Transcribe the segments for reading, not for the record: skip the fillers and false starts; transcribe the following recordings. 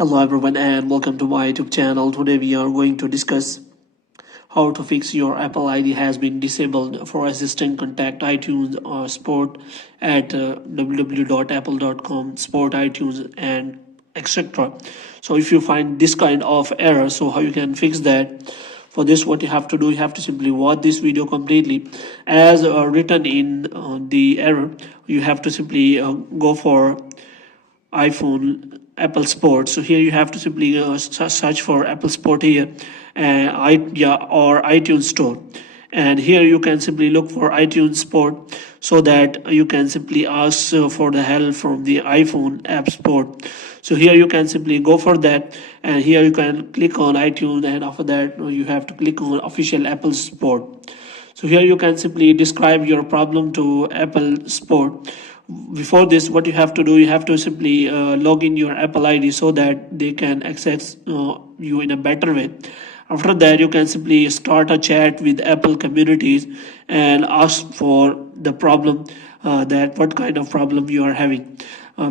Hello everyone and welcome to my YouTube channel. Today we are going to discuss how to fix your Apple ID has been disabled for assistant contact iTunes or support at www.apple.com support iTunes and etc. So if you find this kind of error, so how you can fix that? For this, what you have to do, you have to simply watch this video completely as written in the error. You have to simply go for iPhone Apple Sport. So here you have to simply search for Apple Sport here, or iTunes Store, and here you can simply look for iTunes Sport, so that you can simply ask for the help from the iPhone App Sport. So here you can simply go for that, and here you can click on iTunes, and after that you have to click on official Apple Sport. So here you can simply describe your problem to Apple Sport. Before this, what you have to do, you have to simply log in your Apple ID so that they can access you in a better way. After that, you can simply start a chat with Apple communities and ask for the problem, that what kind of problem you are having.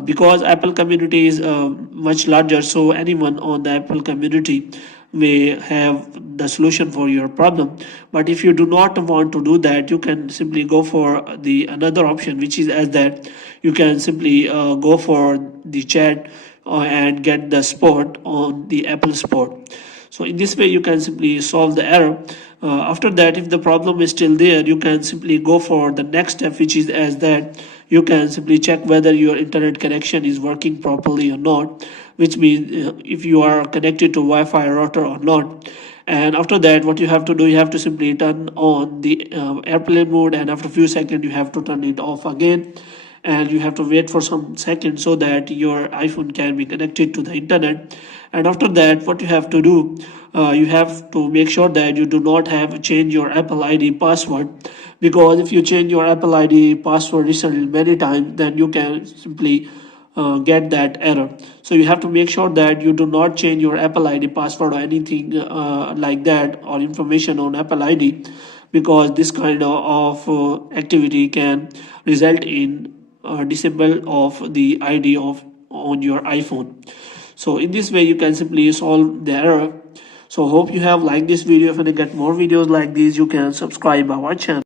Because Apple community is much larger, so anyone on the Apple community may have the solution for your problem. But if you do not want to do that, you can simply go for the another option, which is as that you can simply go for the chat and get the support on the Apple Sport. So in this way you can simply solve the error. After that, if the problem is still there, you can simply go for the next step, which is as that you can simply check whether your internet connection is working properly or not, which means if you are connected to Wi-Fi router or not. And after that, what you have to do, you have to simply turn on the airplane mode, and after a few seconds you have to turn it off again, and you have to wait for some seconds so that your iPhone can be connected to the internet. And after that, what you have to do, you have to make sure that you do not have change your Apple ID password, because if you change your Apple ID password recently many times, then you can simply get that error. So you have to make sure that you do not change your Apple ID password or anything like that, or information on Apple ID, because this kind of activity can result in disable of the ID of on your iPhone. So in this way you can simply solve the error. So hope you have liked this video. If you get more videos like these, you can subscribe our channel.